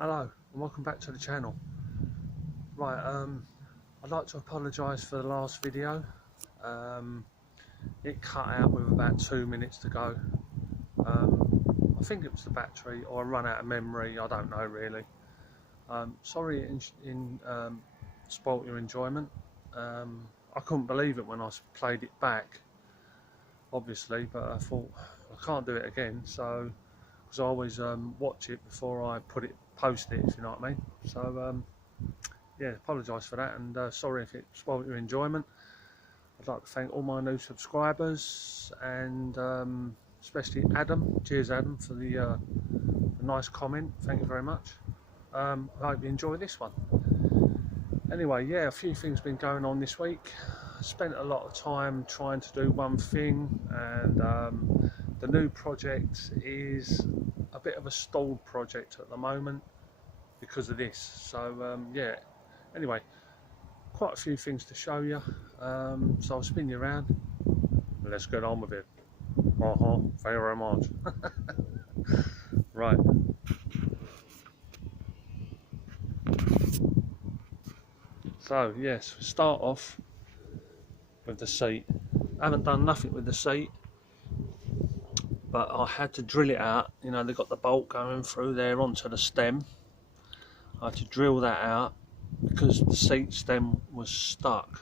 Hello and welcome back to the channel. Right, I'd like to apologise for the last video. It cut out with about 2 minutes to go. I think it was the battery, or I run out of memory, I don't know really. Sorry it spoilt your enjoyment. I couldn't believe it when I played it back, obviously, but I thought I can't do it again, so because I always watch it before I post it, if you know what I mean. So yeah, apologise for that, and sorry if it spoilt your enjoyment. I'd like to thank all my new subscribers, and especially Adam. Cheers, Adam, for the nice comment. Thank you very much. I hope you enjoy this one. Anyway, yeah, a few things been going on this week. I spent a lot of time trying to do one thing, and the new project is a bit of a stalled project at the moment because of this. So yeah, anyway, quite a few things to show you, so I'll spin you around. Let's get on with it. Thank you very much. Right. So yes, start off with the seat. I haven't done nothing with the seat, but I had to drill it out. You know, they've got the bolt going through there onto the stem. I had to drill that out because the seat stem was stuck.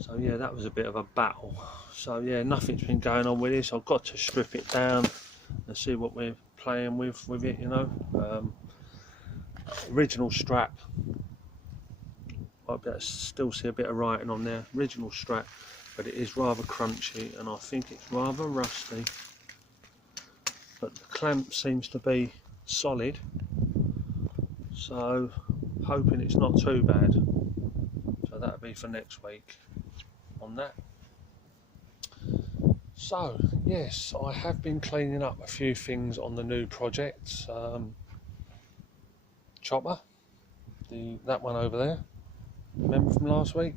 So yeah, that was a bit of a battle. So yeah, nothing's been going on with this. I've got to strip it down and see what we're playing with it, you know. Original strap. Might be able to still see a bit of writing on there. Original strap, but it is rather crunchy, and I think it's rather rusty. But the clamp seems to be solid, so hoping it's not too bad. So that'll be for next week on that. So yes, I have been cleaning up a few things on the new projects. Chopper, that one over there, remember from last week?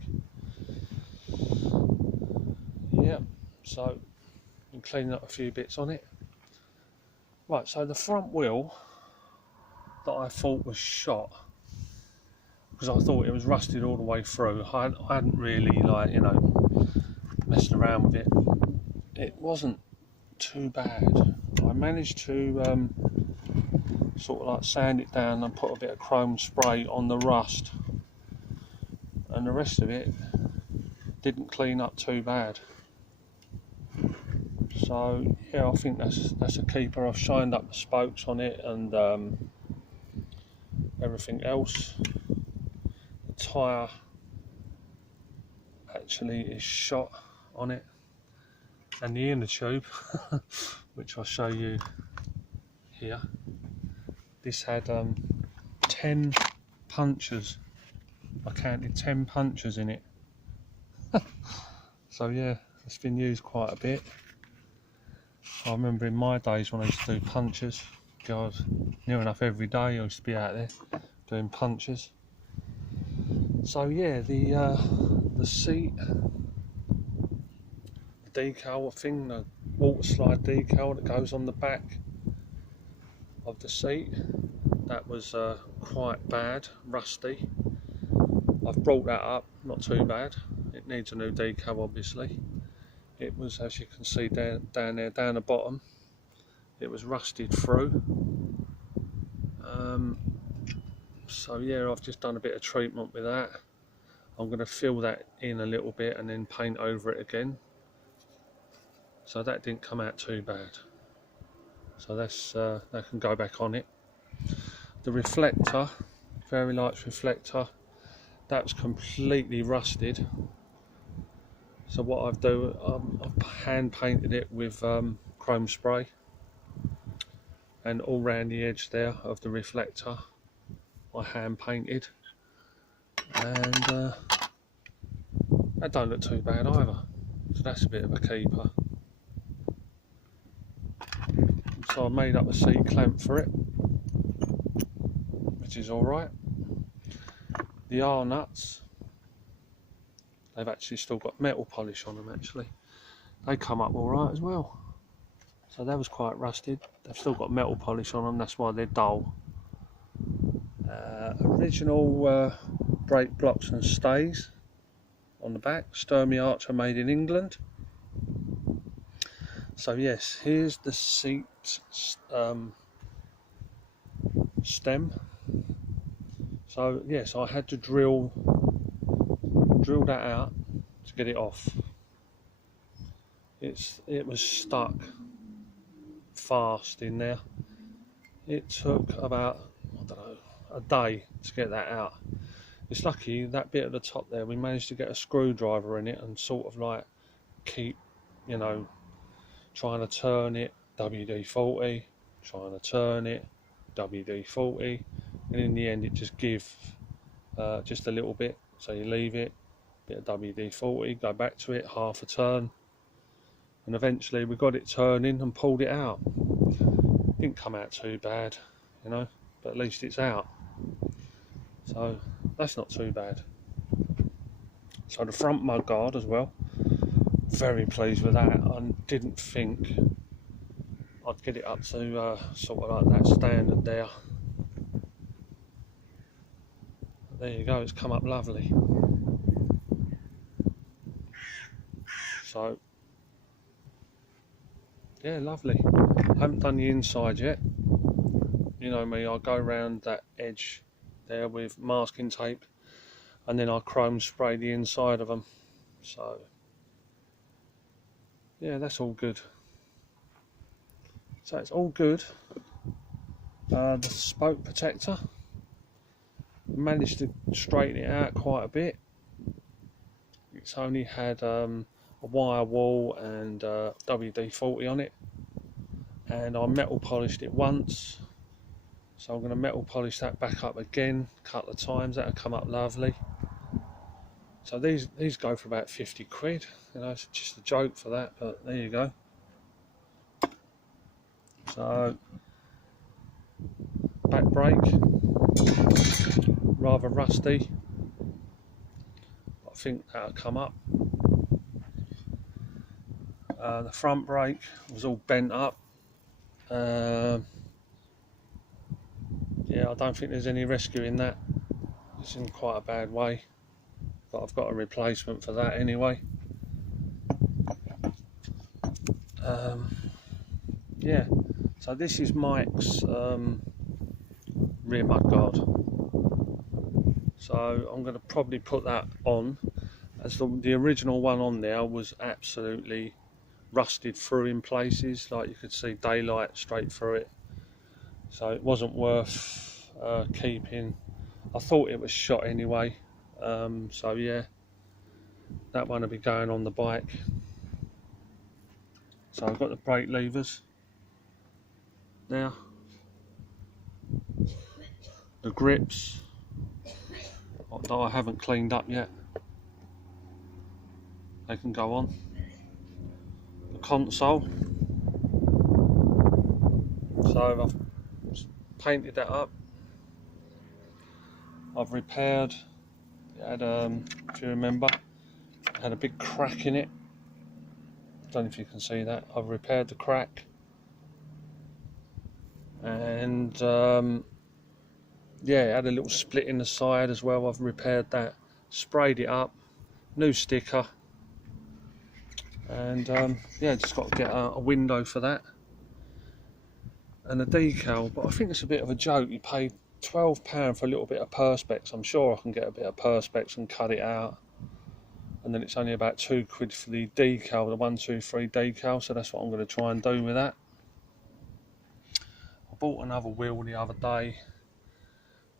Yeah, so been cleaning up a few bits on it. Right, so the front wheel that I thought was shot, because I thought it was rusted all the way through. I hadn't really, like, you know, messed around with it. It wasn't too bad. I managed to sort of like sand it down and put a bit of chrome spray on the rust, and the rest of it didn't clean up too bad. So yeah, I think that's a keeper. I've shined up the spokes on it and everything else. The tyre actually is shot on it, and the inner tube which I'll show you here, this had 10 punctures. I counted 10 punctures in it. So yeah, it's been used quite a bit. I remember in my days when I used to do punctures, God, near enough every day I used to be out there doing punctures. So yeah, the seat, the decal thing, the water slide decal that goes on the back of the seat, that was quite bad, rusty. I've brought that up, not too bad. It needs a new decal, obviously. It was, as you can see down there, down the bottom, it was rusted through. So yeah, I've just done a bit of treatment with that. I'm going to fill that in a little bit and then paint over it again. So that didn't come out too bad. So that's that can go back on it. The reflector, very light reflector, that's completely rusted. So what I've done, I've hand painted it with chrome spray, and all round the edge there of the reflector I hand painted, and that don't look too bad either. So that's a bit of a keeper. So I made up a seat clamp for it, which is alright. The R nuts, they've actually still got metal polish on them actually. They come up alright as well. So that was quite rusted. They've still got metal polish on them, that's why they're dull. Original brake blocks and stays on the back. Sturmey Archer made in England. So yes, here's the seat stem. So yes, I had to drill that out to get it off. It was stuck fast in there. It took about, I don't know, a day to get that out. It's lucky that bit at the top there, we managed to get a screwdriver in it and sort of like keep, you know, trying to turn it WD-40, trying to turn it WD-40, and in the end it just give just a little bit. So you leave it, bit of WD-40, go back to it, half a turn, and eventually we got it turning and pulled it out. Didn't come out too bad, you know, but at least it's out. So that's not too bad. So the front mud guard as well, very pleased with that. I didn't think I'd get it up to sort of like that standard there. But there you go, it's come up lovely. So yeah, lovely. I haven't done the inside yet. You know me, I'll go around that edge there with masking tape, and then I'll chrome spray the inside of them. So yeah, that's all good. So it's all good. The spoke protector, managed to straighten it out quite a bit. It's only had a wire wall and WD-40 on it, and I metal polished it once, so I'm going to metal polish that back up again a couple of times. That'll come up lovely. So these go for about 50 quid, you know, it's just a joke for that, but there you go. So back brake, rather rusty, I think that'll come up. The front brake was all bent up. Yeah, I don't think there's any rescuing that. It's in quite a bad way, but I've got a replacement for that anyway. Yeah, so this is Mike's rear mudguard. So I'm going to probably put that on, as the original one on there was absolutely rusted through in places, like you could see daylight straight through it. So it wasn't worth keeping. I thought it was shot anyway. So yeah, that one will be going on the bike. So I've got the brake levers there, the grips that I haven't cleaned up yet, they can go on. The console, so I've painted that up. I've repaired, it had, if you remember, it had a big crack in it. Don't know if you can see that. I've repaired the crack, and yeah, it had a little split in the side as well. I've repaired that, sprayed it up, new sticker, and yeah, just got to get a window for that and a decal. But I think it's a bit of a joke. You paid £12 for a little bit of perspex. I'm sure I can get a bit of perspex and cut it out, and then it's only about £2 for the decal, the 123 decal. So that's what I'm going to try and do with that. I bought another wheel the other day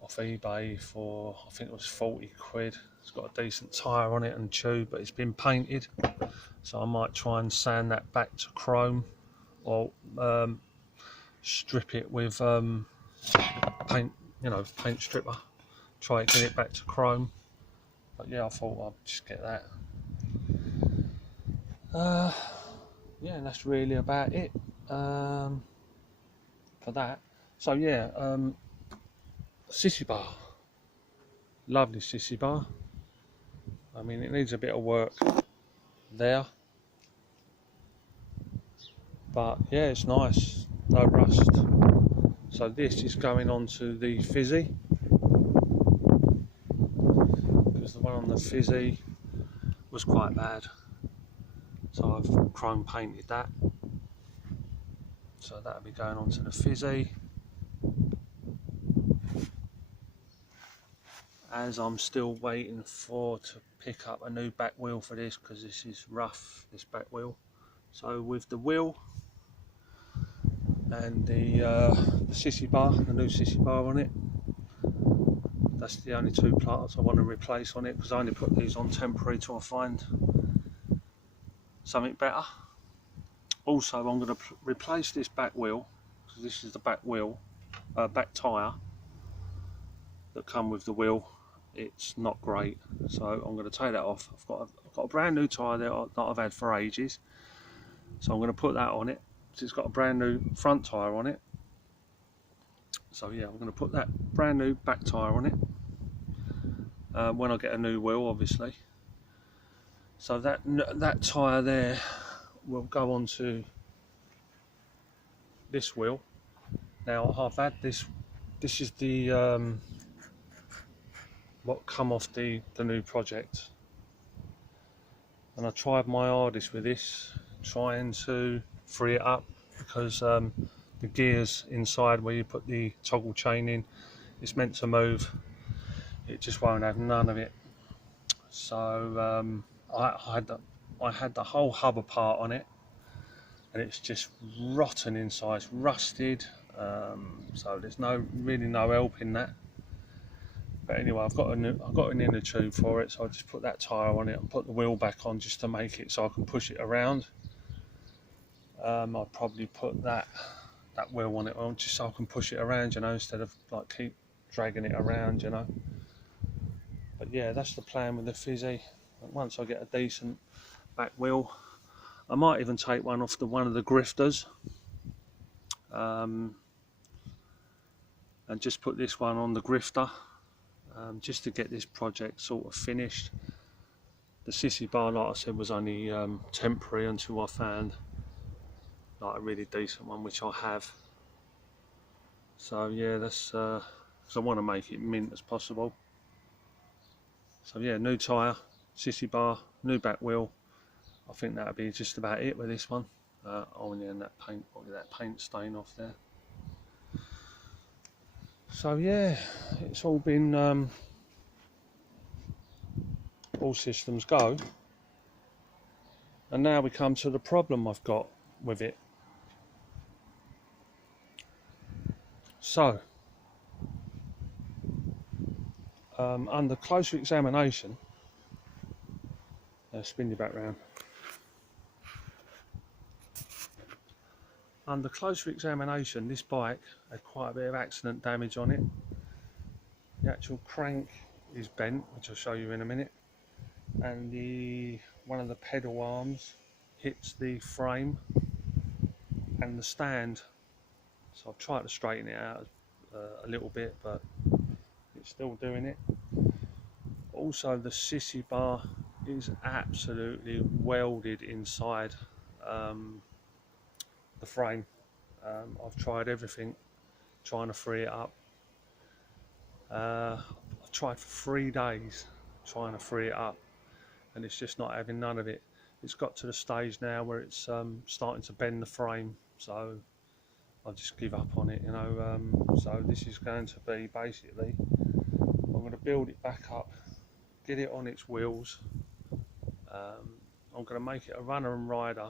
off eBay for, I think it was 40 quid. It's got a decent tyre on it and tube, but it's been painted, so I might try and sand that back to chrome, or strip it with paint, you know, paint stripper, try and get it back to chrome. But yeah, I thought I'd just get that. Yeah, and that's really about it for that. So yeah, sissy bar, lovely sissy bar. I mean, it needs a bit of work there. but yeah, it's nice, no rust. So this is going on to the fizzy, because the one on the fizzy was quite bad, so I've chrome painted that. So that'll be going on to the fizzy, as I'm still waiting to pick up a new back wheel for this, because this is rough, this back wheel. So with the wheel and the sissy bar, the new sissy bar on it, that's the only two parts I want to replace on it, because I only put these on temporary till I find something better. Also, I'm going to replace this back wheel, because this is the back wheel, back tyre that come with the wheel. It's not great, so I'm going to take that off. I've got a brand new tyre there that I've had for ages, so I'm going to put that on it. It's got a brand new front tyre on it, so yeah, I'm going to put that brand new back tyre on it when I get a new wheel, obviously. So that tyre there will go on to this wheel. Now I've had this is the what come off the new project, and I tried my hardest with this, trying to free it up, because the gears inside where you put the toggle chain in, it's meant to move, it just won't have none of it. So I had the whole hub apart on it, and it's just rotten inside, it's rusted. So there's really no help in that. But anyway, I've got an inner tube for it, so I'll just put that tyre on it and put the wheel back on, just to make it so I can push it around. I'll probably put that wheel on it on, just so I can push it around, you know, instead of like keep dragging it around, you know. But yeah, that's the plan with the fizzy. Once I get a decent back wheel, I might even take one off one of the grifters, and just put this one on the grifter, just to get this project sort of finished. The sissy bar, like I said, was only temporary until I found like a really decent one, which I have. So yeah, that's because I want to make it mint as possible. So yeah, new tyre, sissy bar, new back wheel. I think that'll be just about it with this one. Oh yeah, and that paint stain off there. So yeah, it's all been all systems go, and now we come to the problem I've got with it. So under closer examination, spin you back round. Under closer examination, this bike had quite a bit of accident damage on it. The actual crank is bent, which I'll show you in a minute, and one of the pedal arms hits the frame and the stand. So I've tried to straighten it out a little bit, but it's still doing it. Also, the sissy bar is absolutely welded inside the frame. I've tried everything trying to free it up. I've tried for 3 days trying to free it up, and it's just not having none of it. It's got to the stage now where it's starting to bend the frame, so I'll just give up on it, you know. So this is going to be basically, I'm going to build it back up, get it on its wheels. I'm going to make it a runner and rider,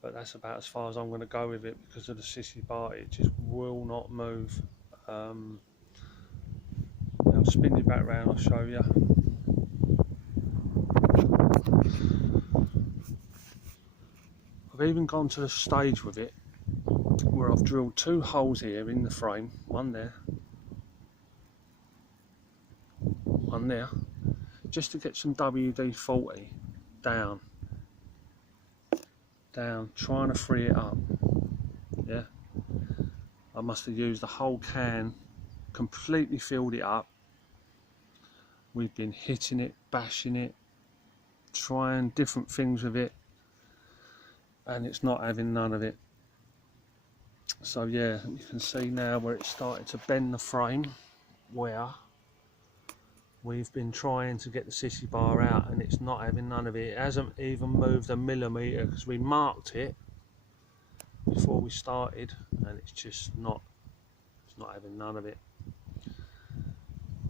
but that's about as far as I'm going to go with it, because of the sissy bar. It just will not move. I'll spin you back round, I'll show you. I've even gone to the stage with it where I've drilled 2 holes here in the frame, one there, one there, just to get some WD-40 down, trying to free it up. Yeah, I must have used the whole can, completely filled it up. We've been hitting it, bashing it, trying different things with it, and it's not having none of it. So yeah, you can see now where it's started to bend the frame, where we've been trying to get the sissy bar out and it's not having none of it. It hasn't even moved a millimetre because we marked it before we started, and it's just not, it's not having none of it.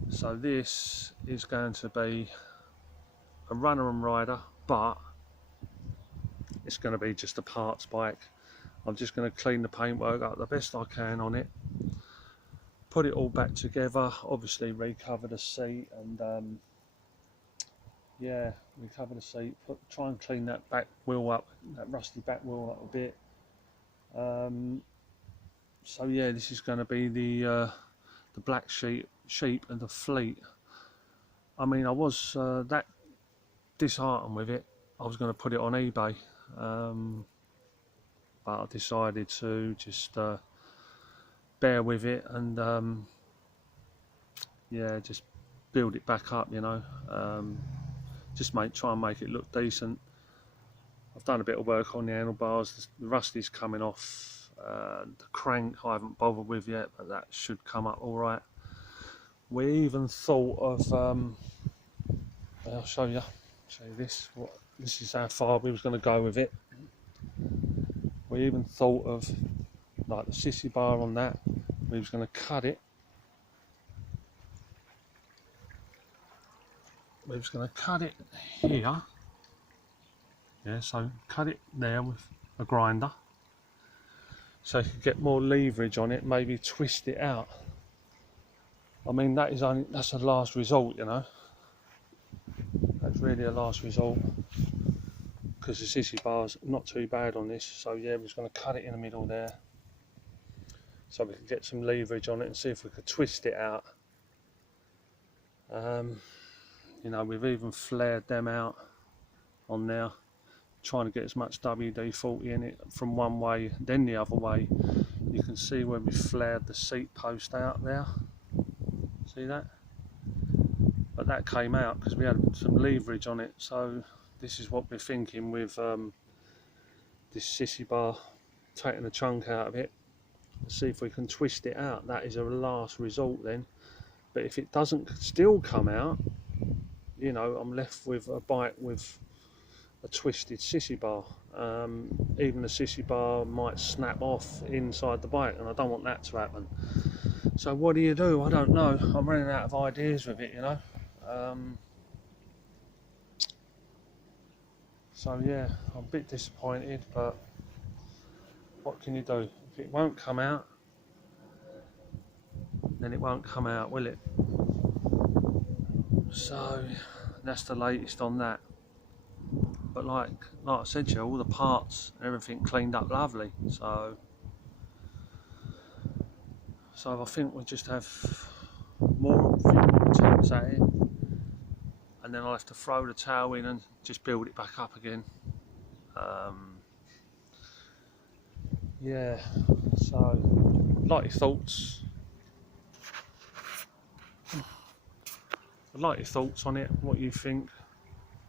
So this is going to be a runner and rider, but it's going to be just a parts bike. I'm just going to clean the paintwork up the best I can on it, put it all back together, obviously recover the seat, and yeah, recover the seat, try and clean that back wheel up, that rusty back wheel up a bit. So yeah, this is going to be the black sheep and the fleet. I mean, I was that disheartened with it. I was going to put it on eBay, but I decided to just bear with it and yeah, just build it back up, you know. Just try and make it look decent. I've done a bit of work on the handlebars. The rusty's coming off. The crank I haven't bothered with yet, but that should come up all right. We even thought of I'll show you this. This is how far we was going to go with it. We even thought of, like, the sissy bar on that. We was going to cut it. We was going to cut it here. Yeah, so cut it there with a grinder, so you could get more leverage on it. Maybe twist it out. I mean, that's a last resort, you know. That's really a last resort, because the sissy bar's not too bad on this. So yeah, we're just going to cut it in the middle there, so we could get some leverage on it and see if we could twist it out. You know, we've even flared them out on there, trying to get as much WD-40 in it from one way then the other way. You can see where we flared the seat post out there. See that? But that came out because we had some leverage on it. So this is what we're thinking with this sissy bar, taking the chunk out of it. Let's see if we can twist it out. That is a last resort then. But if it doesn't still come out, you know, I'm left with a bike with a twisted sissy bar. Even the sissy bar might snap off inside the bike, and I don't want that to happen. So what do you do? I don't know. I'm running out of ideas with it, you know. So yeah, I'm a bit disappointed, but what can you do? If it won't come out, then it won't come out, will it? So that's the latest on that. But like I said to you, all the parts and everything cleaned up lovely. So I think we'll just have a few more attempts at it, and then I'll have to throw the towel in and just build it back up again. Yeah, so like your thoughts. I'd like your thoughts on it, what you think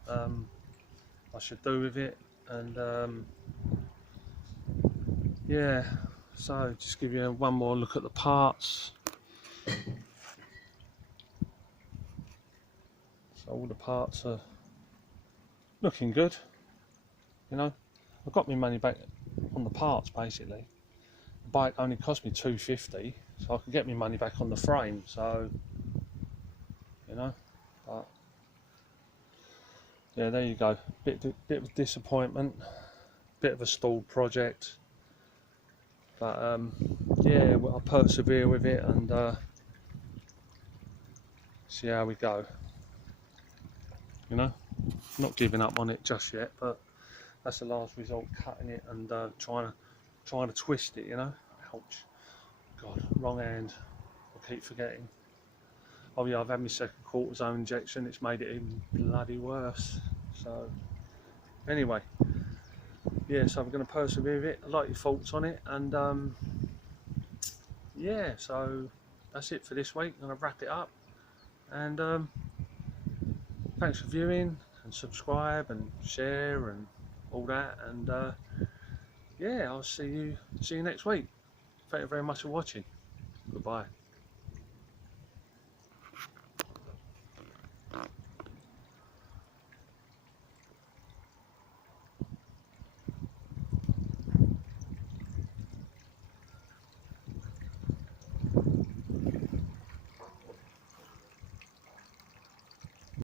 I should do with it, and yeah, so just give you one more look at the parts. So all the parts are looking good, you know. I got my money back on the parts basically. The bike only cost me $250, so I could get my money back on the frame, so you know. But yeah, there you go. Bit of disappointment, bit of a stalled project, but yeah, I'll persevere with it and see how we go. You know, not giving up on it just yet, but that's the last result, cutting it and trying to twist it, you know. Ouch. God, wrong hand. I keep forgetting. Oh yeah, I've had my second cortisone injection. It's made it even bloody worse. So anyway, yeah, so I'm going to persevere with it. I like your thoughts on it, and yeah, so that's it for this week. I'm going to wrap it up, and thanks for viewing, and subscribe and share and all that, and yeah, I'll see you next week. Thank you very much for watching. Goodbye.